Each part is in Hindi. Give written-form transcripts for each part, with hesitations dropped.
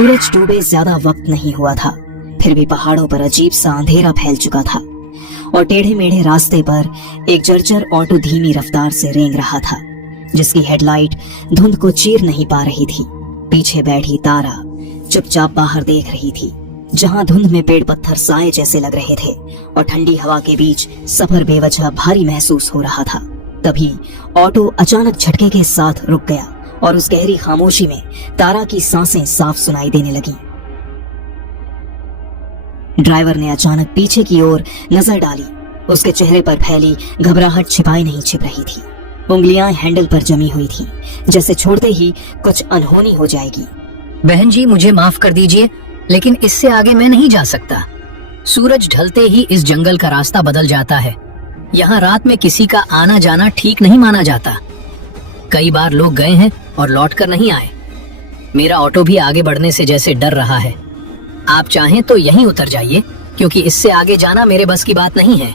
सूरज डूबे ज्यादा वक्त नहीं हुआ था, फिर भी पहाड़ों पर अजीब सा अंधेरा फैल चुका था और टेढ़े मेढ़े रास्ते पर एक जर्जर ऑटो धीमी रफ्तार से रेंग रहा था, जिसकी हेडलाइट धुंध को चीर नहीं पा रही थी। पीछे बैठी तारा चुपचाप बाहर देख रही थी, जहां धुंध में पेड़ पत्थर साए जैसे लग रहे थे और ठंडी हवा के बीच सफर बेवजह भारी महसूस हो रहा था। तभी ऑटो अचानक झटके के साथ रुक गया और उस गहरी खामोशी में तारा की सांसें साफ सुनाई देने लगीं। ड्राइवर ने अचानक पीछे की ओर नजर डाली। उसके चेहरे पर फैली घबराहट छिपाई नहीं छिप रही थी। उंगलियां हैंडल पर जमी हुई थीं, जैसे छोड़ते ही कुछ अनहोनी हो जाएगी। बहन जी, मुझे माफ कर दीजिए, लेकिन इससे आगे मैं नहीं जा सकता। सूरज ढलते ही इस जंगल का रास्ता बदल जाता है। यहाँ रात में किसी का आना जाना ठीक नहीं माना जाता। कई बार लोग गए हैं और लौट कर नहीं आए। मेरा ऑटो भी आगे बढ़ने से जैसे डर रहा है। आप चाहें तो यहीं उतर जाइए, क्योंकि इससे आगे जाना मेरे बस की बात नहीं है।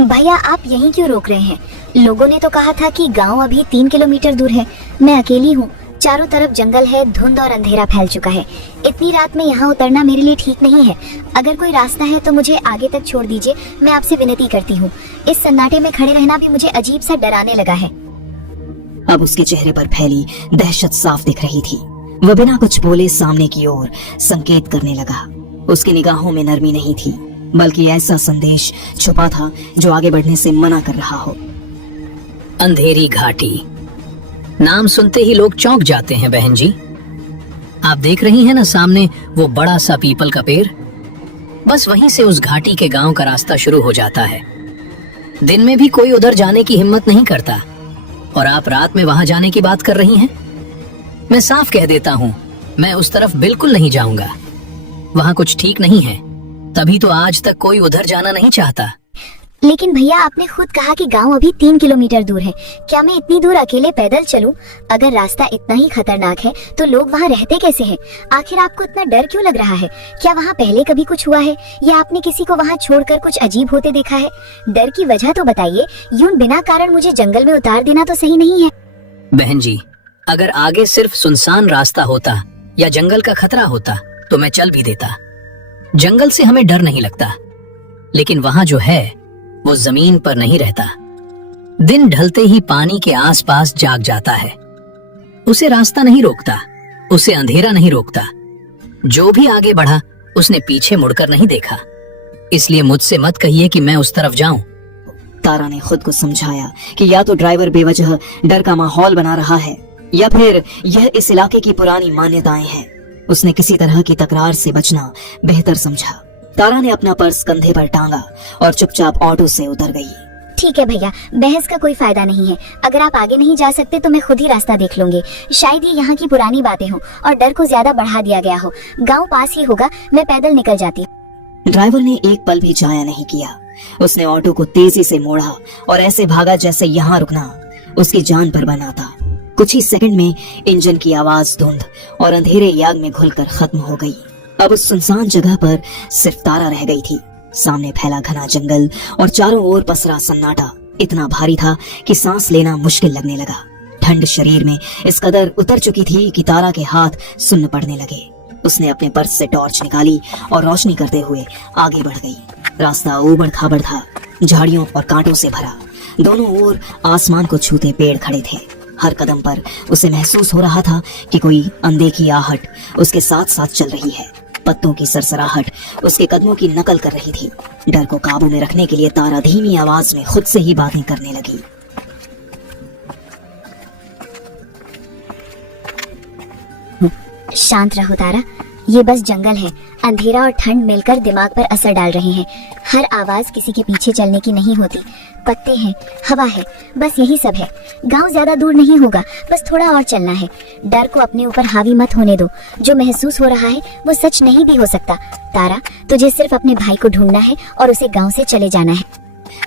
भैया, आप यहीं क्यों रोक रहे हैं? लोगों ने तो कहा था कि गांव अभी 3 किलोमीटर दूर है। मैं अकेली हूँ, चारों तरफ जंगल है, धुंध और अंधेरा फैल चुका है। इतनी रात में यहाँ उतरना मेरे लिए ठीक नहीं है। अगर कोई रास्ता है तो मुझे आगे तक छोड़ दीजिए, मैं आपसे विनती करती हूँ। इस सन्नाटे में खड़े रहना भी मुझे अजीब सा डराने लगा है। अब उसके चेहरे पर फैली दहशत साफ दिख रही थी। वह बिना कुछ बोले सामने की ओर संकेत करने लगा। उसकी निगाहों में नरमी नहीं थी, बल्कि ऐसा संदेश छुपा था जो आगे बढ़ने से मना कर रहा हो। अंधेरी घाटी, नाम सुनते ही लोग चौंक जाते हैं बहन जी। आप देख रही हैं ना सामने वो बड़ा सा पीपल का पेड़? बस वहीं से उस घाटी के गांव का रास्ता शुरू हो जाता है। दिन में भी कोई उधर जाने की हिम्मत नहीं करता, और आप रात में वहां जाने की बात कर रही हैं। मैं साफ कह देता हूँ, मैं उस तरफ बिल्कुल नहीं जाऊंगा। वहां कुछ ठीक नहीं है, तभी तो आज तक कोई उधर जाना नहीं चाहता। लेकिन भैया, आपने खुद कहा कि गांव अभी 3 किलोमीटर दूर है। क्या मैं इतनी दूर अकेले पैदल चलूं? अगर रास्ता इतना ही खतरनाक है तो लोग वहां रहते कैसे हैं? आखिर आपको इतना डर क्यों लग रहा है? क्या वहां पहले कभी कुछ हुआ है, या आपने किसी को वहां छोड़कर कुछ अजीब होते देखा है? डर की वजह तो बताइए। यूं बिना कारण मुझे जंगल में उतार देना तो सही नहीं है। बहन जी, अगर आगे सिर्फ सुनसान रास्ता होता या जंगल का खतरा होता तो मैं चल भी देता। जंगल से हमें डर नहीं लगता, लेकिन वहां जो है वो जमीन पर नहीं रहता। दिन ढलते ही पानी के आसपास जाग जाता है। उसे रास्ता नहीं रोकता, उसे अंधेरा नहीं रोकता। जो भी आगे बढ़ा उसने पीछे मुड़कर नहीं देखा। इसलिए मुझसे मत कहिए कि मैं उस तरफ जाऊं। तारा ने खुद को समझाया कि या तो ड्राइवर बेवजह डर का माहौल बना रहा है, या फिर यह इस इलाके की पुरानी मान्यताएं हैं। उसने किसी तरह की तकरार से बचना बेहतर समझा। तारा ने अपना पर्स कंधे पर टांगा और चुपचाप ऑटो से उतर गई। ठीक है भैया, बहस का कोई फायदा नहीं है। अगर आप आगे नहीं जा सकते तो मैं खुद ही रास्ता देख लूंगी। शायद ये यहाँ की पुरानी बातें हों और डर को ज्यादा बढ़ा दिया गया हो। गांव पास ही होगा, मैं पैदल निकल जाती हूँ। ड्राइवर ने एक पल भी जाया नहीं किया। उसने ऑटो को तेजी से मोड़ा और ऐसे भागा जैसे यहाँ रुकना उसकी जान पर बना था। कुछ ही सेकंड में इंजन की आवाज धुंध और अंधेरे याग में घुलकर खत्म हो गई। अब उस सुनसान जगह पर सिर्फ तारा रह गई थी। सामने फैला घना जंगल और चारों ओर पसरा सन्नाटा इतना भारी था कि सांस लेना मुश्किल लगने लगा। ठंड शरीर में इस कदर उतर चुकी थी कि तारा के हाथ सुन्न पड़ने लगे। उसने अपने पर्स से टॉर्च निकाली और रोशनी करते हुए आगे बढ़ गई। रास्ता ऊबड़ खाबड़ था, झाड़ियों और कांटों से भरा। दोनों ओर आसमान को छूते पेड़ खड़े थे। हर कदम पर उसे महसूस हो रहा था कि कोई अनदेखी आहट उसके साथ साथ चल रही है। पत्तों की सरसराहट उसके कदमों की नकल कर रही थी। डर को काबू में रखने के लिए तारा धीमी आवाज में खुद से ही बातें करने लगी। शांत रहो तारा, ये बस जंगल है। अंधेरा और ठंड मिलकर दिमाग पर असर डाल रहे हैं। हर आवाज किसी के पीछे चलने की नहीं होती। पत्ते हैं, हवा है, बस यही सब है। गांव ज्यादा दूर नहीं होगा, बस थोड़ा और चलना है। डर को अपने ऊपर हावी मत होने दो। जो महसूस हो रहा है वो सच नहीं भी हो सकता। तारा, तुझे सिर्फ अपने भाई को ढूंढना है और उसे गांव से चले जाना है।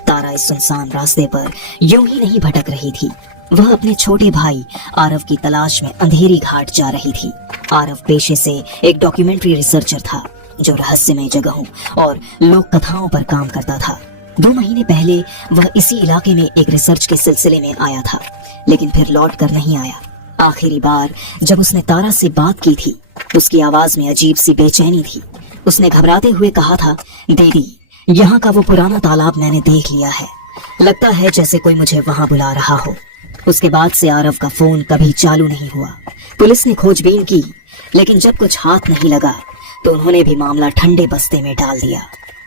तारा इस सुनसान रास्ते पर यूं ही नहीं भटक रही थी। वह अपने छोटे भाई आरव की तलाश में अंधेरी घाट जा रही थी। आरव पेशे से एक डॉक्यूमेंट्री रिसर्चर था, जो रहस्यमय जगहों और लोक कथाओं पर काम करता था। 2 महीने पहले वह इसी इलाके में एक रिसर्च के सिलसिले में आया था, लेकिन फिर लौट कर नहीं आया। आखिरी बार जब उसने तारा से बात की थी, उसकी आवाज में अजीब सी बेचैनी थी। उसने घबराते हुए कहा था, दीदी, यहाँ का वो पुराना तालाब मैंने देख लिया है। लगता है जैसे कोई मुझे वहां बुला रहा हो। उसके बाद से आरव का फोन कभी चालू नहीं हुआ। पुलिस ने खोजबीन की, लेकिन जब कुछ हाथ नहीं लगा तो उन्होंने भी मामला ठंडे बस्ते में डाल दिया।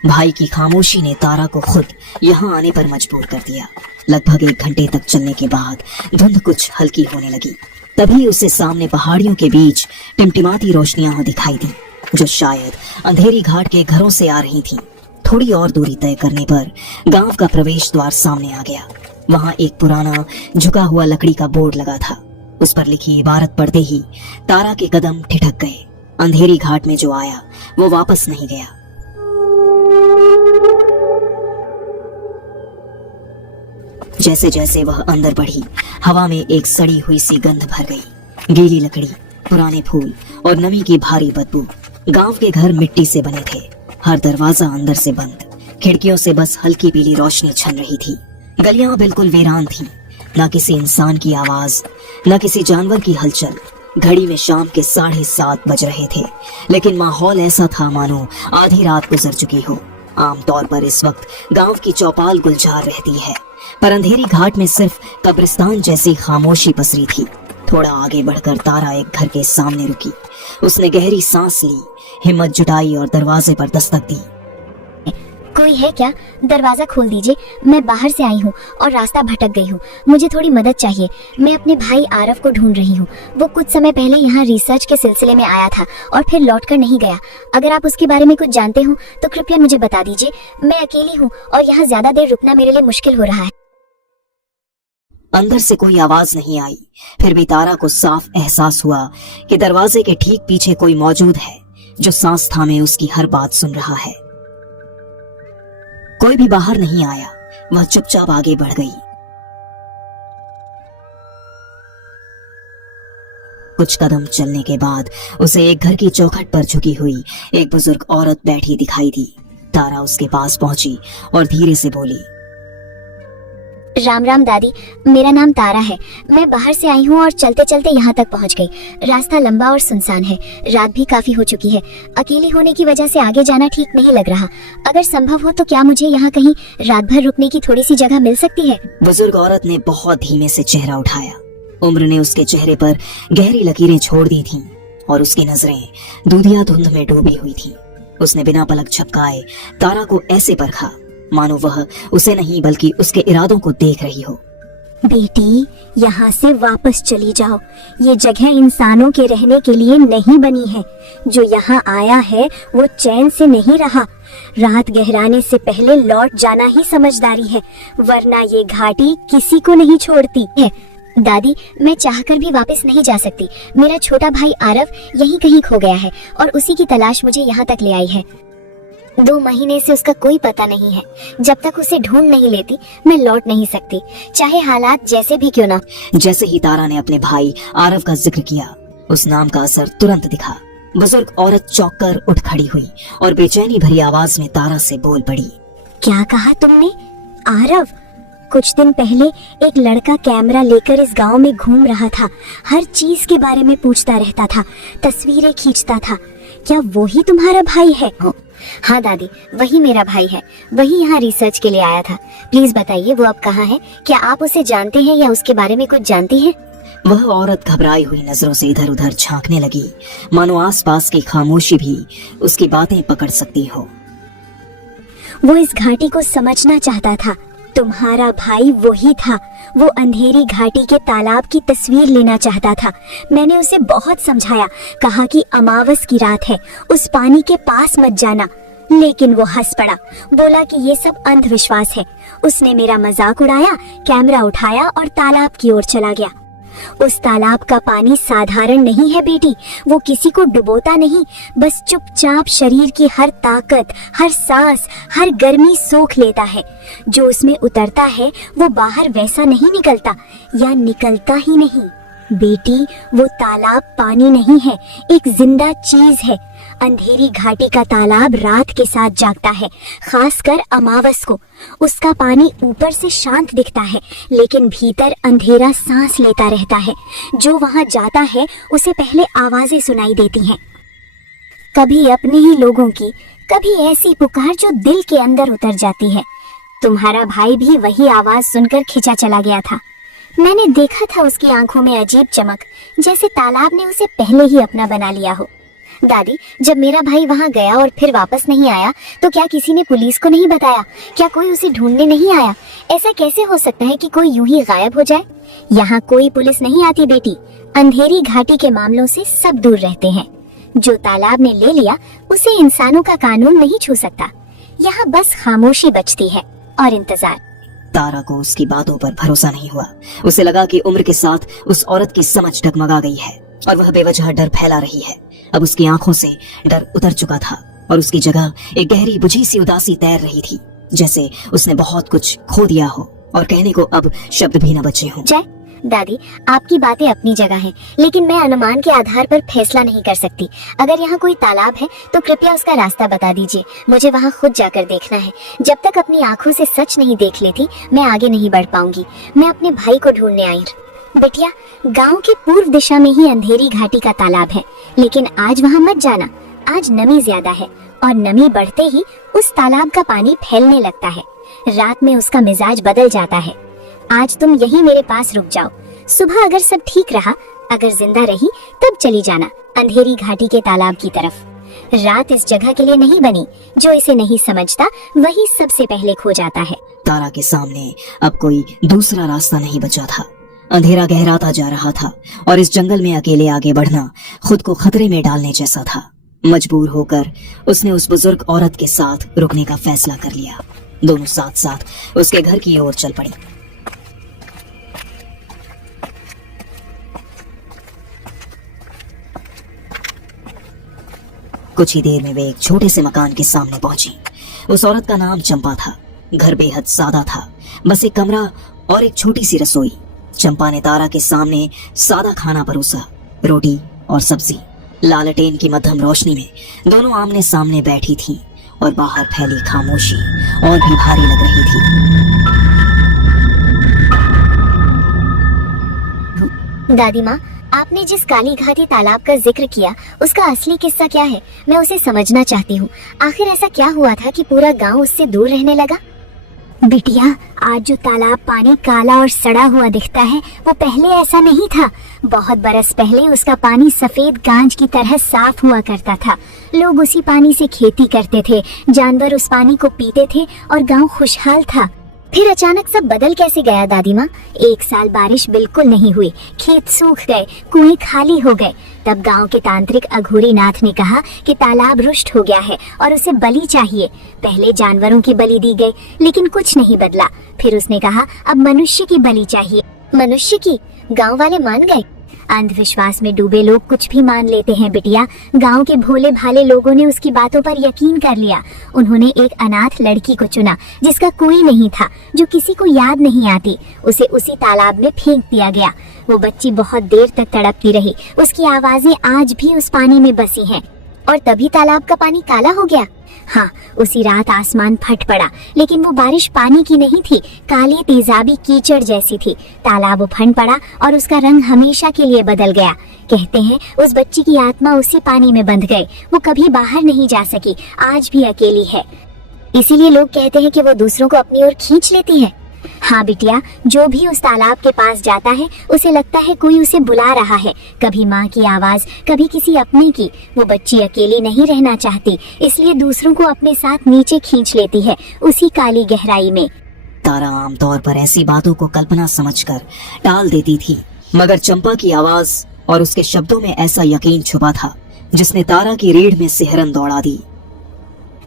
भाई की खामोशी ने तारा को खुद यहाँ आने पर मजबूर कर दिया। लगभग 1 घंटे तक चलने के बाद धुंध कुछ हल्की होने लगी। तभी उसे सामने पहाड़ियों के बीच टिमटिमाती रोशनियां दिखाई दी, जो शायद अंधेरी घाट के घरों से आ रही थीं। थोड़ी और दूरी तय करने पर गांव का प्रवेश द्वार सामने आ गया। वहां एक पुराना झुका हुआ लकड़ी का बोर्ड लगा था। उस पर लिखी इबारत पढ़ते ही तारा के कदम ठिठक गए। अंधेरी घाट में जो आया वो वापस नहीं गया। जैसे जैसे वह अंदर बढ़ी, हवा में एक सड़ी हुई सी गंध भर गई। गीली लकड़ी, पुराने फूल और नमी की भारी बदबू। गांव के घर मिट्टी से बने थे, हर दरवाजा अंदर से बंद। खिड़कियों से बस हल्की पीली रोशनी छन रही थी। गलियां बिल्कुल वीरान थीं, न किसी इंसान की आवाज, न किसी जानवर की हलचल। घड़ी में शाम के 7:30 बज रहे थे, लेकिन माहौल ऐसा था मानो आधी रात गुजर चुकी हो। आमतौर पर इस वक्त गांव की चौपाल गुलजार रहती है, पर अंधेरी घाट में सिर्फ कब्रिस्तान जैसी खामोशी पसरी थी। थोड़ा आगे बढ़कर तारा एक घर के सामने रुकी। उसने गहरी सांस ली, हिम्मत जुटाई और दरवाजे पर दस्तक दी। कोई है क्या? दरवाजा खोल दीजिए, मैं बाहर से आई हूँ और रास्ता भटक गई हूँ। मुझे थोड़ी मदद चाहिए। मैं अपने भाई आरव को ढूंढ रही हूँ। वो कुछ समय पहले यहाँ रिसर्च के सिलसिले में आया था और फिर लौटकर नहीं गया। अगर आप उसके बारे में कुछ जानते हो तो कृपया मुझे बता दीजिए। मैं अकेली हूँ और यहाँ ज्यादा देर रुकना मेरे लिए मुश्किल हो रहा है। अंदर से कोई आवाज नहीं आई, फिर भी तारा को साफ एहसास हुआ कि दरवाजे के ठीक पीछे कोई मौजूद है, जो सांस थामे उसकी हर बात सुन रहा है। कोई भी बाहर नहीं आया। वह चुपचाप आगे बढ़ गई। कुछ कदम चलने के बाद उसे एक घर की चौखट पर झुकी हुई एक बुजुर्ग औरत बैठी दिखाई दी। तारा उसके पास पहुंची और धीरे से बोली, राम राम दादी, मेरा नाम तारा है। मैं बाहर से आई हूँ और चलते चलते यहाँ तक पहुँच गई। रास्ता लंबा और सुनसान है, रात भी काफी हो चुकी है। अकेली होने की वजह से आगे जाना ठीक नहीं लग रहा। अगर संभव हो तो क्या मुझे यहाँ कहीं रात भर रुकने की थोड़ी सी जगह मिल सकती है? बुजुर्ग औरत ने बहुत धीमे से चेहरा उठाया। उम्र ने उसके चेहरे पर गहरी लकीरें छोड़ दी थीं और उसकी नजरें दूधिया धुंध में डूबी हुई थीं। उसने बिना पलक झपकाए तारा को ऐसे परखा मानो वह उसे नहीं बल्कि उसके इरादों को देख रही हो। बेटी, यहाँ से वापस चली जाओ। ये जगह इंसानों के रहने के लिए नहीं बनी है। जो यहाँ आया है वो चैन से नहीं रहा। रात गहराने से पहले लौट जाना ही समझदारी है, वरना ये घाटी किसी को नहीं छोड़ती है। दादी, मैं चाहकर भी वापस नहीं जा सकती। मेरा छोटा भाई आरव यहीं कहीं खो गया है और उसी की तलाश मुझे यहाँ तक ले आई है। 2 महीने से उसका कोई पता नहीं है। जब तक उसे ढूंढ नहीं लेती मैं लौट नहीं सकती, चाहे हालात जैसे भी क्यों ना। जैसे ही तारा ने अपने भाई आरव का जिक्र किया, उस नाम का असर तुरंत दिखा। बुजुर्ग औरत चौंक कर उठ खड़ी हुई और बेचैनी भरी आवाज में तारा से बोल पड़ी, क्या कहा तुमने? आरव? कुछ दिन पहले एक लड़का कैमरा लेकर इस गांव में घूम रहा था। हर चीज के बारे में पूछता रहता था, तस्वीरें खींचता था। क्या वो ही तुम्हारा भाई है? हाँ दादी, वही मेरा भाई है। वही यहाँ रिसर्च के लिए आया था। प्लीज बताइए वो अब कहाँ है? क्या आप उसे जानते हैं या उसके बारे में कुछ जानती हैं? वह औरत घबराई हुई नजरों से इधर उधर झांकने लगी, मानो आसपास की खामोशी भी उसकी बातें पकड़ सकती हो। वो इस घाटी को समझना चाहता था। तुम्हारा भाई वही था। वो अंधेरी घाटी के तालाब की तस्वीर लेना चाहता था। मैंने उसे बहुत समझाया, कहा कि अमावस की रात है, उस पानी के पास मत जाना, लेकिन वो हंस पड़ा। बोला कि ये सब अंधविश्वास है। उसने मेरा मजाक उड़ाया, कैमरा उठाया और तालाब की ओर चला गया। उस तालाब का पानी साधारण नहीं है बेटी। वो किसी को डुबोता नहीं, बस चुपचाप शरीर की हर ताकत, हर सांस, हर गर्मी सोख लेता है। जो उसमें उतरता है वो बाहर वैसा नहीं निकलता, या निकलता ही नहीं। बेटी, वो तालाब पानी नहीं है, एक जिंदा चीज है। अंधेरी घाटी का तालाब रात के साथ जागता है, खासकर अमावस को। उसका पानी ऊपर से शांत दिखता है, लेकिन भीतर अंधेरा सांस लेता रहता है। जो वहां जाता है उसे पहले आवाजें सुनाई देती हैं, कभी अपने ही लोगों की, कभी ऐसी पुकार जो दिल के अंदर उतर जाती है। तुम्हारा भाई भी वही आवाज सुनकर खिंचा चला गया था। मैंने देखा था उसकी आंखों में अजीब चमक, जैसे तालाब ने उसे पहले ही अपना बना लिया हो। दादी, जब मेरा भाई वहां गया और फिर वापस नहीं आया तो क्या किसी ने पुलिस को नहीं बताया? क्या कोई उसे ढूंढने नहीं आया? ऐसा कैसे हो सकता है कि कोई यूं ही गायब हो जाए? यहाँ कोई पुलिस नहीं आती बेटी। अंधेरी घाटी के मामलों से सब दूर रहते हैं। जो तालाब ने ले लिया उसे इंसानों का कानून नहीं छू सकता। यहाँ बस खामोशी बचती है और इंतजार। तारा को उसकी बातों पर भरोसा नहीं हुआ। उसे लगा कि उम्र के साथ उस औरत की समझ डगमगा गई है और वह बेवजह डर फैला रही है। अब उसकी आंखों से डर उतर चुका था और उसकी जगह एक गहरी बुझी सी उदासी तैर रही थी, जैसे उसने बहुत कुछ खो दिया हो और कहने को अब शब्द भी न बचे हों। जय दादी, आपकी बातें अपनी जगह हैं, लेकिन मैं अनुमान के आधार पर फैसला नहीं कर सकती। अगर यहाँ कोई तालाब है तो कृपया उसका रास्ता बता दीजिए। मुझे वहाँ खुद जाकर देखना है। जब तक अपनी आंखों से सच नहीं देख लेती मैं आगे नहीं बढ़ पाऊंगी। मैं अपने भाई को ढूंढने आई। बेटिया, गांव के पूर्व दिशा में ही अंधेरी घाटी का तालाब है, लेकिन आज वहाँ मत जाना। आज नमी ज्यादा है और नमी बढ़ते ही उस तालाब का पानी फैलने लगता है। रात में उसका मिजाज बदल जाता है। आज तुम यहीं मेरे पास रुक जाओ। सुबह अगर सब ठीक रहा, अगर जिंदा रही, तब चली जाना अंधेरी घाटी के तालाब की तरफ। रात इस जगह के लिए नहीं बनी। जो इसे नहीं समझता वही सबसे पहले खो जाता है। तारा के सामने अब कोई दूसरा रास्ता नहीं बचा था। अंधेरा गहराता जा रहा था और इस जंगल में अकेले आगे बढ़ना खुद को खतरे में डालने जैसा था। मजबूर होकर उसने उस बुजुर्ग औरत के साथ रुकने का फैसला कर लिया। दोनों साथ साथ उसके घर की ओर चल पड़ी। कुछ ही देर में वे एक छोटे से मकान के सामने पहुंची। उस औरत का नाम चंपा था। घर बेहद सादा था, बस एक कमरा और एक छोटी सी रसोई। चंपा ने तारा के सामने सादा खाना परोसा, रोटी और सब्जी। लालटेन की मध्यम रोशनी में दोनों आमने सामने बैठी थीं और बाहर फैली खामोशी और भी भारी लग रही थी। दादी माँ, आपने जिस काली घाटी तालाब का जिक्र किया उसका असली किस्सा क्या है? मैं उसे समझना चाहती हूँ। आखिर ऐसा क्या हुआ था कि पूरा गांव उससे दूर रहने लगा? बिटिया, आज जो तालाब पानी काला और सड़ा हुआ दिखता है वो पहले ऐसा नहीं था। बहुत बरस पहले उसका पानी सफेद कांच की तरह साफ हुआ करता था। लोग उसी पानी से खेती करते थे, जानवर उस पानी को पीते थे और गांव खुशहाल था। फिर अचानक सब बदल कैसे गया दादी माँ? एक साल बारिश बिल्कुल नहीं हुई, खेत सूख गए, कुएं खाली हो गए। तब गांव के तांत्रिक अघोरी नाथ ने कहा कि तालाब रुष्ट हो गया है और उसे बलि चाहिए। पहले जानवरों की बलि दी गई, लेकिन कुछ नहीं बदला। फिर उसने कहा अब मनुष्य की बलि चाहिए। मनुष्य की? गांव वाले मान गए। अंधविश्वास में डूबे लोग कुछ भी मान लेते हैं बिटिया। गांव के भोले भाले लोगों ने उसकी बातों पर यकीन कर लिया। उन्होंने एक अनाथ लड़की को चुना जिसका कोई नहीं था, जो किसी को याद नहीं आती। उसे उसी तालाब में फेंक दिया गया। वो बच्ची बहुत देर तक तड़पती रही। उसकी आवाजें आज भी उस पानी में बसी हैं। और तभी तालाब का पानी काला हो गया। हाँ, उसी रात आसमान फट पड़ा, लेकिन वो बारिश पानी की नहीं थी, काली तेजाबी कीचड़ जैसी थी। तालाब उफंड पड़ा और उसका रंग हमेशा के लिए बदल गया। कहते हैं उस बच्ची की आत्मा उसी पानी में बंध गई। वो कभी बाहर नहीं जा सकी, आज भी अकेली है। इसीलिए लोग कहते हैं कि वो दूसरों को अपनी ओर खींच लेती है। हाँ बिटिया, जो भी उस तालाब के पास जाता है उसे लगता है कोई उसे बुला रहा है। कभी माँ की आवाज, कभी किसी अपने की। वो बच्ची अकेली नहीं रहना चाहती, इसलिए दूसरों को अपने साथ नीचे खींच लेती है, उसी काली गहराई में। तारा आमतौर पर ऐसी बातों को कल्पना समझकर टाल देती थी, मगर चंपा की आवाज और उसके शब्दों में ऐसा यकीन छुपा था जिसने तारा की रीढ़ में सिहरन दौड़ा दी।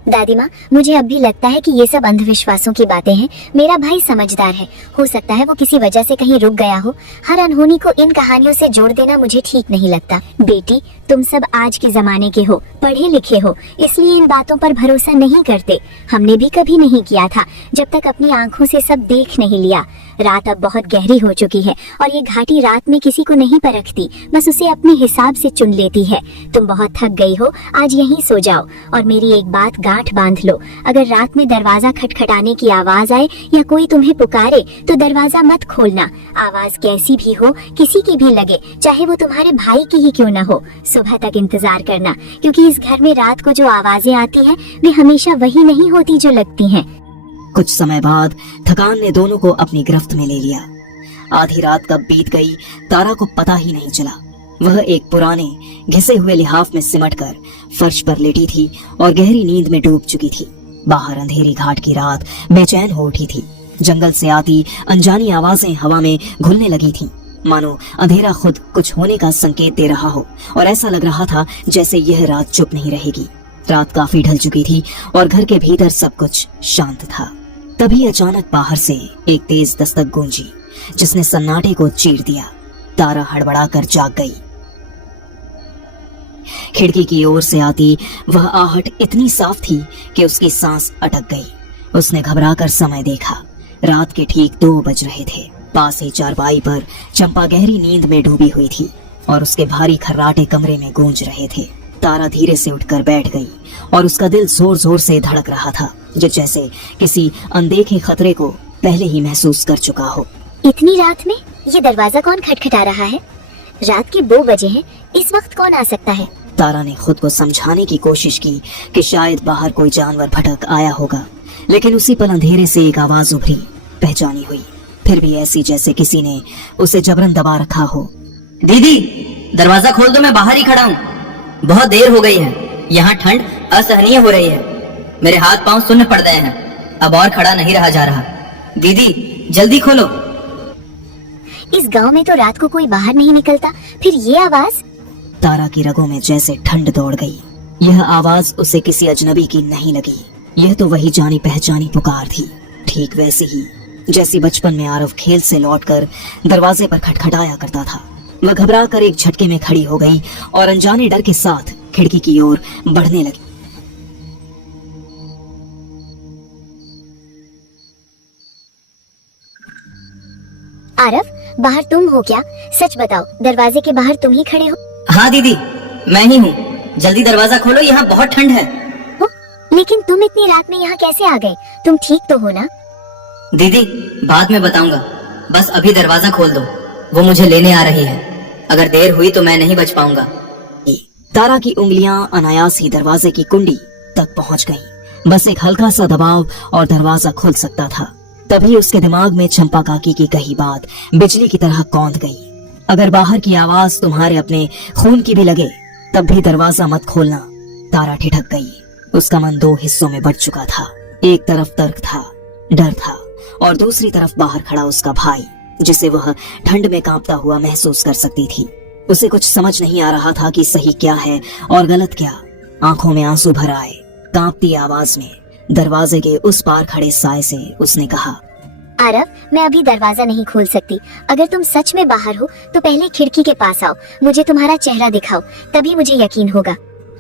दादी माँ, मुझे अब भी लगता है कि ये सब अंधविश्वासों की बातें हैं। मेरा भाई समझदार है, हो सकता है वो किसी वजह से कहीं रुक गया हो। हर अनहोनी को इन कहानियों से जोड़ देना मुझे ठीक नहीं लगता। बेटी, तुम सब आज के जमाने के हो, पढ़े लिखे हो, इसलिए इन बातों पर भरोसा नहीं करते। हमने भी कभी नहीं किया था जब तक अपनी आंखों से सब देख नहीं लिया। रात अब बहुत गहरी हो चुकी है और ये घाटी रात में किसी को नहीं परखती, बस उसे अपने हिसाब से चुन लेती है। तुम बहुत थक गई हो, आज यहीं सो जाओ और मेरी एक बात गांठ बांध लो। अगर रात में दरवाजा खटखटाने की आवाज आए या कोई तुम्हें पुकारे तो दरवाजा मत खोलना। आवाज कैसी भी हो, किसी की भी लगे, चाहे वो तुम्हारे भाई की ही क्यों न हो, सुबह तक इंतजार करना, क्योंकि इस घर में रात को जो आवाजें आती हैं वे हमेशा वही नहीं होती जो लगती हैं। कुछ समय बाद थकान ने दोनों को अपनी गिरफ्त में ले लिया। आधी रात कब बीत गई तारा को पता ही नहीं चला। वह एक पुराने घिसे हुए लिहाफ में सिमटकर फर्श पर लेटी थी और गहरी नींद में डूब चुकी थी। बाहर अंधेरी घाट की रात बेचैन हो उठी थी। जंगल से आती अनजानी आवाजें हवा में घुलने लगी थीं, मानो अंधेरा खुद कुछ होने का संकेत दे रहा हो, और ऐसा लग रहा था जैसे यह रात चुप नहीं रहेगी। रात काफी ढल चुकी थी और घर के भीतर सब कुछ शांत था। तभी अचानक बाहर से एक तेज दस्तक गूंजी जिसने सन्नाटे को चीर दिया। तारा हड़बड़ाकर जाग गई। खिड़की की ओर से आती वह आहट इतनी साफ थी कि उसकी सांस अटक गई। उसने घबराकर समय देखा। रात के ठीक 2 बज रहे थे। पास ही चारपाई पर चंपा गहरी नींद में डूबी हुई थी और उसके भारी खर्राटे कमरे में गूंज रहे थे। तारा धीरे से उठकर बैठ गई और उसका दिल जोर जोर से धड़क रहा था, जो जैसे किसी अनदेखे खतरे को पहले ही महसूस कर चुका हो। इतनी रात में ये दरवाजा कौन खटखटा रहा है? रात के 2 बजे हैं, इस वक्त कौन आ सकता है? तारा ने खुद को समझाने की कोशिश की कि शायद बाहर कोई जानवर भटक आया होगा, लेकिन उसी पल अंधेरे से एक आवाज उभरी, पहचानी हुई, फिर भी ऐसी जैसे किसी ने उसे जबरन दबा रखा हो। दीदी, दरवाजा खोल दो, मैं बाहर ही खड़ा हूँ। बहुत देर हो गई है, यहाँ ठंड असहनीय हो रही है। मेरे हाथ पांव सुन्न पड़ गए हैं, अब और खड़ा नहीं रहा जा रहा। दीदी जल्दी खोलो। इस गांव में तो रात को कोई बाहर नहीं निकलता, फिर ये आवाज? तारा की रगों में जैसे ठंड दौड़ गई। यह आवाज उसे किसी अजनबी की नहीं लगी। यह तो वही जानी पहचानी पुकार थी, ठीक वैसी ही जैसी बचपन में आरव खेल से लौटकर दरवाजे पर खटखटाया करता था। वह घबरा कर एक झटके में खड़ी हो गई और अनजाने डर के साथ खिड़की की ओर बढ़ने लगी। आरव, बाहर तुम हो क्या? सच बताओ, दरवाजे के बाहर तुम ही खड़े हो? हाँ दीदी, मैं ही हूँ। जल्दी दरवाजा खोलो, यहाँ बहुत ठंड है। लेकिन तुम इतनी रात में यहाँ कैसे आ गए? तुम ठीक तो हो ना? दीदी बाद में बताऊंगा, बस अभी दरवाजा खोल दो, वो मुझे लेने आ रही है। अगर देर हुई तो मैं नहीं बच पाऊंगा। तारा की उंगलियां अनायास ही दरवाजे की कुंडी तक पहुंच गईं। बस एक हल्का सा दबाव और दरवाजा खुल सकता था। तभी उसके दिमाग में चंपा काकी की कही बात बिजली की तरह कौंध गई। अगर बाहर की आवाज तुम्हारे अपने खून की भी लगे तब भी दरवाजा मत खोलना। तारा ठिठक गई। उसका मन 2 हिस्सों में बंट चुका था। एक तरफ तर्क था, डर था, और दूसरी तरफ बाहर खड़ा उसका भाई, जिसे वह ठंड में कांपता हुआ महसूस कर सकती थी। उसे कुछ समझ नहीं आ रहा था कि सही क्या है और गलत क्या। आंखों में आंसू भर आए। कांपती आवाज में दरवाजे के उस पार खड़े साए से उसने कहा, आरव, मैं अभी दरवाजा नहीं खोल सकती। अगर तुम सच में बाहर हो तो पहले खिड़की के पास आओ, मुझे तुम्हारा चेहरा दिखाओ, तभी मुझे यकीन होगा।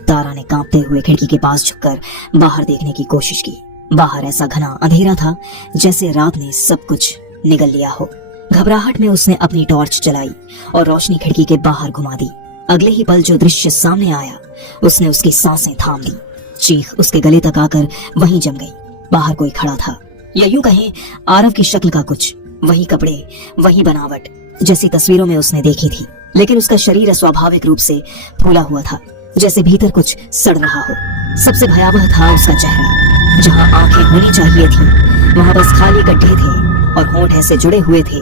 तारा ने कांपते हुए खिड़की के पास झुककर बाहर देखने की कोशिश की। बाहर ऐसा घना अंधेरा था जैसे रात ने सब कुछ निगल लिया हो। घबराहट में उसने अपनी टॉर्च जलाई और रोशनी खिड़की के बाहर घुमा दी। अगले ही पल जो दृश्य सामने आया उसने उसकी सांसें थाम ली। चीख उसके गले तक आकर वहीं जम गई। बाहर कोई खड़ा था, या यूं कहें आरव की शक्ल का कुछ, वही कपड़े, वही बनावट जैसी तस्वीरों में उसने देखी थी, लेकिन उसका शरीर अस्वाभाविक रूप से फूला हुआ था, जैसे भीतर कुछ सड़ रहा हो। सबसे भयावह था उसका चेहरा। जहाँ आंखें होनी चाहिए थी वहाँ बस खाली गड्ढे थे और होंठ ऐसे जुड़े हुए थे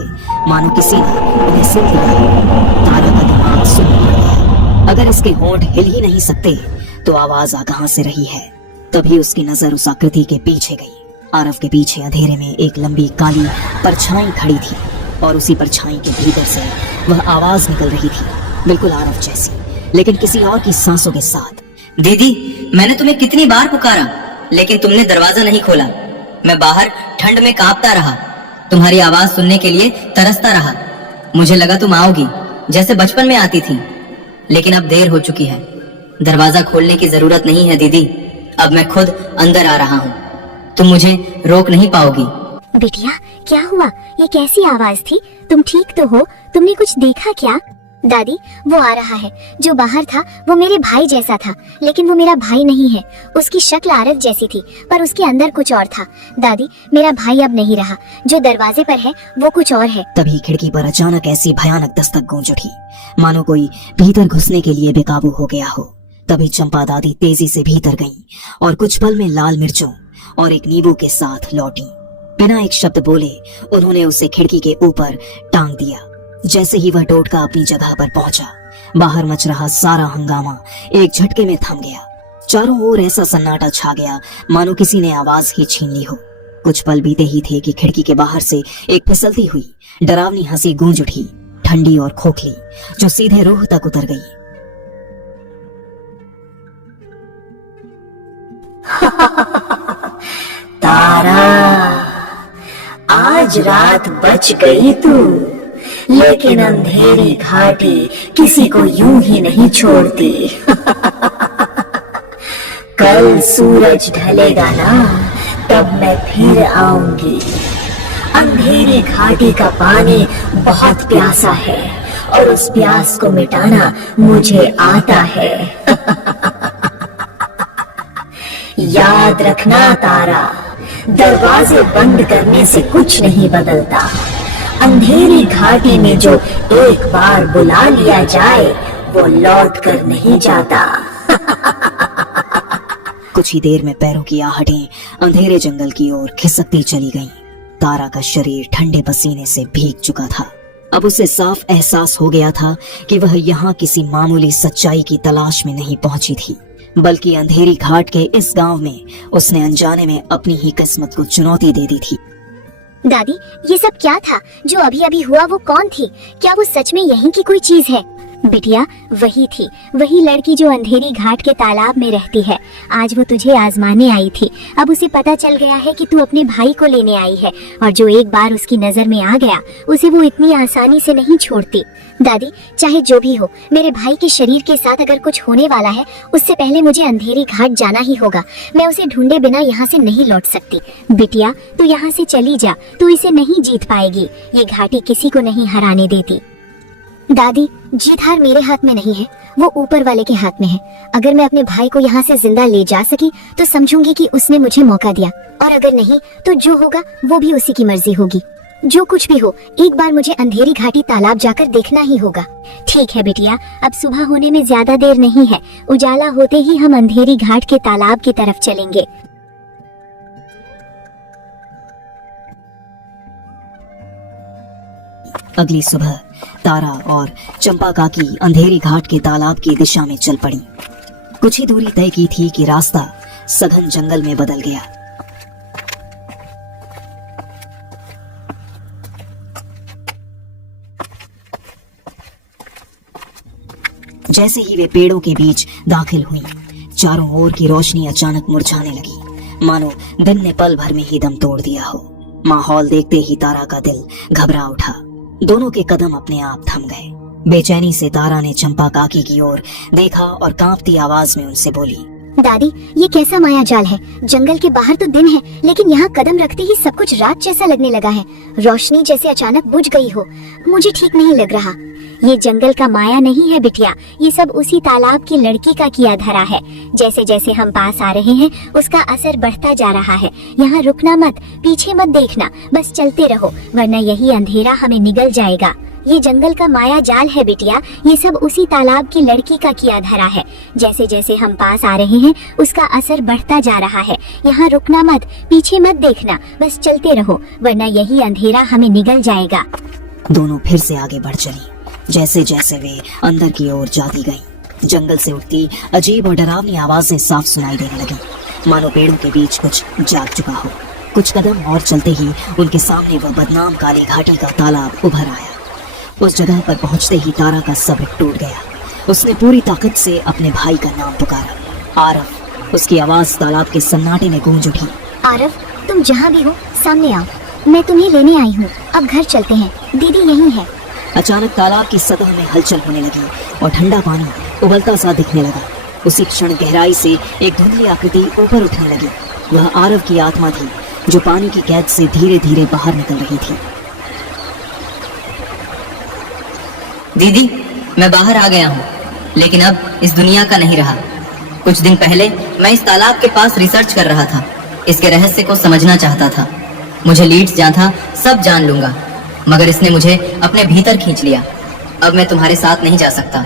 मानो किसी ने उन्हें सिल दिया। तारा का दिमाग सुन्न पड़ गया। अगर इसके होंठ हिल ही नहीं सकते तो आवाज आ कहां से रही है। तभी उसकी नजर उस आकृति के पीछे गई। आरव के पीछे अंधेरे में एक लंबी काली परछाई खड़ी थी और उसी परछाई के भीतर से वह आवाज निकल रही थी, बिल्कुल आरव जैसी, लेकिन किसी और की सांसों के साथ। दीदी, मैंने तुम्हें कितनी बार पुकारा, लेकिन तुमने दरवाजा नहीं खोला। मैं बाहर ठंड में कांपता रहा, तुम्हारी आवाज सुनने के लिए तरसता रहा। मुझे लगा तुम आओगी, जैसे बचपन में आती थी, लेकिन अब देर हो चुकी है। दरवाजा खोलने की जरूरत नहीं है दीदी, अब मैं खुद अंदर आ रहा हूँ, तुम मुझे रोक नहीं पाओगी। बिटिया, क्या हुआ? ये कैसी आवाज थी? तुम ठीक तो हो? तुमने कुछ देखा क्या? दादी, वो आ रहा है। जो बाहर था वो मेरे भाई जैसा था, लेकिन वो मेरा भाई नहीं है। उसकी शक्ल आरव जैसी थी, पर उसके अंदर कुछ और था। दादी, मेरा भाई अब नहीं रहा। जो दरवाजे पर है वो कुछ और है। तभी खिड़की पर अचानक ऐसी भयानक दस्तक गूंज उठी, मानो कोई भीतर घुसने के लिए बेकाबू हो गया हो। तभी चंपा दादी तेजी से भीतर गईं और कुछ पल में लाल मिर्चों और एक नींबू के साथ लौटी। बिना एक शब्द बोले उन्होंने उसे खिड़की के ऊपर टांग दिया। जैसे ही वह टोटका अपनी जगह पर पहुंचा, बाहर मच रहा सारा हंगामा एक झटके में थम गया। चारों ओर ऐसा सन्नाटा छा गया मानो किसी ने आवाज ही छीन ली हो। कुछ पल बीते ही थे कि खिड़की के बाहर से एक फिसलती हुई डरावनी हंसी गूंज उठी, ठंडी और खोखली, जो सीधे रूह तक उतर गई। तारा, आज रात बच गई तू, लेकिन अंधेरी घाटी किसी को यूं ही नहीं छोड़ती। कल सूरज ढलेगा ना, तब मैं फिर आऊंगी। अंधेरी घाटी का पानी बहुत प्यासा है और उस प्यास को मिटाना मुझे आता है। याद रखना तारा, दरवाजे बंद करने से कुछ नहीं बदलता। अंधेरी घाटी में जो एक बार बुला लिया जाए वो लौट कर नहीं जाता। कुछ ही देर में पैरों की आहटें अंधेरे जंगल की ओर खिसकती चली गईं। तारा का शरीर ठंडे पसीने से भीग चुका था। अब उसे साफ एहसास हो गया था कि वह यहाँ किसी मामूली सच्चाई की तलाश में नहीं पहुंची थी, बल्कि अंधेरी घाट के इस गांव में उसने अनजाने में अपनी ही किस्मत को चुनौती दे दी थी। दादी, ये सब क्या था? जो अभी अभी हुआ वो कौन थी? क्या वो सच में यहीं की कोई चीज है? बिटिया, वही थी, वही लड़की जो अंधेरी घाट के तालाब में रहती है। आज वो तुझे आजमाने आई थी। अब उसे पता चल गया है कि तू अपने भाई को लेने आई है, और जो एक बार उसकी नजर में आ गया उसे वो इतनी आसानी से नहीं छोड़ती। दादी, चाहे जो भी हो, मेरे भाई के शरीर के साथ अगर कुछ होने वाला है, उससे पहले मुझे अंधेरी घाट जाना ही होगा। मैं उसे ढूंढे बिना यहाँ से नहीं लौट सकती। बिटिया, तू यहाँ से चली जा, तू इसे नहीं जीत पाएगी। ये घाटी किसी को नहीं हराने देती। दादी, जीत हार मेरे हाथ में नहीं है, वो ऊपर वाले के हाथ में है। अगर मैं अपने भाई को यहाँ से जिंदा ले जा सकी तो समझूंगी कि उसने मुझे मौका दिया, और अगर नहीं तो जो होगा वो भी उसी की मर्जी होगी। जो कुछ भी हो, एक बार मुझे अंधेरी घाटी तालाब जाकर देखना ही होगा। ठीक है बिटिया, अब सुबह होने में ज्यादा देर नहीं है। उजाला होते ही हम अंधेरी घाट के तालाब की तरफ चलेंगे। अगली सुबह तारा और चंपा काकी अंधेरी घाट के तालाब की दिशा में चल पड़ी। कुछ ही दूरी तय की थी कि रास्ता सघन जंगल में बदल गया। जैसे ही वे पेड़ों के बीच दाखिल हुई, चारों ओर की रोशनी अचानक मुरझाने लगी, मानो दिन ने पल भर में ही दम तोड़ दिया हो। माहौल देखते ही तारा का दिल घबरा उठा। दोनों के कदम अपने आप थम गए। बेचैनी से तारा ने चंपा काकी की ओर देखा और कांपती आवाज में उनसे बोली, दादी, ये कैसा माया जाल है? जंगल के बाहर तो दिन है, लेकिन यहाँ कदम रखते ही सब कुछ रात जैसा लगने लगा है। रोशनी जैसे अचानक बुझ गई हो। मुझे ठीक नहीं लग रहा। ये जंगल का माया नहीं है बिटिया, ये सब उसी तालाब की लड़की का किया धरा है। जैसे जैसे हम पास आ रहे हैं उसका असर बढ़ता जा रहा है। यहाँ रुकना मत, पीछे मत देखना, बस चलते रहो, वरना यही अंधेरा हमें निगल जाएगा। ये जंगल का माया जाल है बिटिया, ये सब उसी तालाब की लड़की का किया धरा है। जैसे जैसे हम पास आ रहे हैं उसका असर बढ़ता जा रहा है। यहाँ रुकना मत, पीछे मत देखना, बस चलते रहो, वरना यही अंधेरा हमें निगल जाएगा। दोनों फिर से आगे बढ़ चली। जैसे जैसे वे अंदर की ओर जाती गईं, जंगल से उठती अजीब और डरावनी आवाजें साफ सुनाई देने लगी, मानो पेड़ों के बीच कुछ जाग चुका हो। कुछ कदम और चलते ही उनके सामने वह बदनाम काली घाटी का तालाब उभर आया। उस जगह पर पहुंचते ही तारा का सब्र टूट गया। उसने पूरी ताकत से अपने भाई का नाम पुकारा, आरव। उसकी आवाज तालाब के सन्नाटे में गूंज उठी। आरव, तुम जहाँ भी हो सामने आओ, मैं तुम्हें लेने आई हूँ। अब घर चलते हैं, दीदी यहीं है। अचानक तालाब की सतह में हलचल होने लगी और ठंडा पानी उबलता सा दिखने लगा। उसी क्षण गहराई से एक धुंधली आकृति ऊपर उठने लगी। वह आरव की आत्मा थी, जो पानी की कैद से धीरे धीरे बाहर निकल रही थी। दीदी, मैं बाहर आ गया हूँ, लेकिन अब इस दुनिया का नहीं रहा। कुछ दिन पहले मैं इस तालाब के पास रिसर्च कर रहा था, इसके रहस्य को समझना चाहता था। मुझे लीड्स जहाँ था सब जान लूंगा, मगर इसने मुझे अपने भीतर खींच लिया। अब मैं तुम्हारे साथ नहीं जा सकता।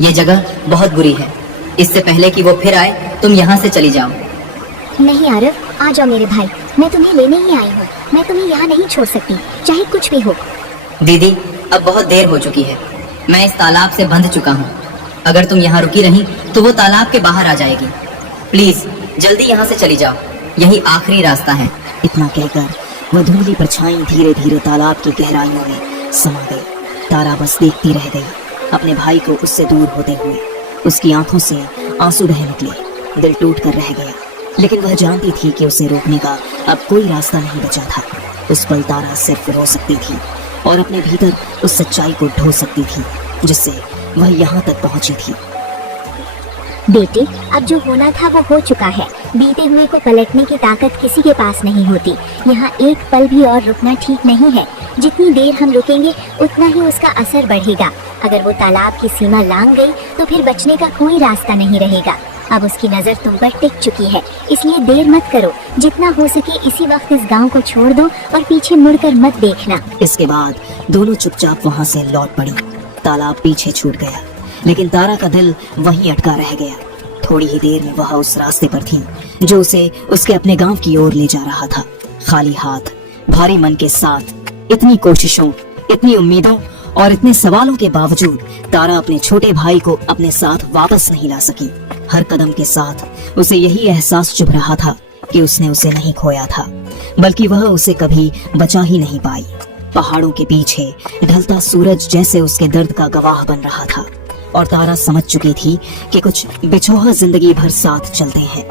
यह जगह बहुत बुरी है। इससे पहले कि वो फिर आए, तुम यहाँ से चली जाओ। नहीं आरव, आ जाओ मेरे भाई, मैं तुम्हें लेने ही आई हूँ। मैं तुम्हें यहाँ नहीं छोड़ सकती, चाहे कुछ भी हो। दीदी, अब बहुत देर हो चुकी है। मैं इस तालाब से बंध चुका हूँ। अगर तुम यहाँ रुकी रही तो वो तालाब के बाहर आ जाएगी। प्लीज जल्दी यहाँ से चली जाओ, यही आखिरी रास्ता है। इतना कहकर वह धुंधली परछाई धीरे धीरे तालाब की गहराइयों में समा गई। तारा बस देखती रह गई, अपने भाई को उससे दूर होते हुए। उसकी आंखों से आंसू बह निकले, दिल टूट कर रह गया। लेकिन वह जानती थी कि उसे रोकने का अब कोई रास्ता नहीं बचा था। उस पल तारा सिर्फ रो सकती थी और अपने भीतर उस सच्चाई को ढो सकती थी जिससे वह यहाँ तक पहुंची थी। बेटे, अब जो होना था वो हो चुका है। बीते हुए को पलटने की ताकत किसी के पास नहीं होती। यहाँ एक पल भी और रुकना ठीक नहीं है। जितनी देर हम रुकेंगे उतना ही उसका असर बढ़ेगा। अगर वो तालाब की सीमा लांघ गई तो फिर बचने का कोई रास्ता नहीं रहेगा। अब उसकी नजर तुम पर टिक चुकी है, इसलिए देर मत करो। जितना हो सके इसी वक्त इस गांव को छोड़ दो और पीछे मुड़कर मत देखना। इसके बाद दोनों चुपचाप वहां से लौट पड़ी। तालाब पीछे छूट गया, लेकिन तारा का दिल वहीं अटका रह गया। थोड़ी ही देर में वह उस रास्ते पर थी जो उसे उसके अपने गांव की ओर ले जा रहा था। खाली हाथ, भारी मन के साथ, इतनी कोशिशों, इतनी उम्मीदों और इतने सवालों के बावजूद तारा अपने छोटे भाई को अपने साथ वापस नहीं ला सकी। हर कदम के साथ उसे यही एहसास चुभ रहा था कि उसने उसे नहीं खोया था, बल्कि वह उसे कभी बचा ही नहीं पाई। पहाड़ों के पीछे ढलता सूरज जैसे उसके दर्द का गवाह बन रहा था और तारा समझ चुकी थी कि कुछ बिछोहा जिंदगी भर साथ चलते हैं।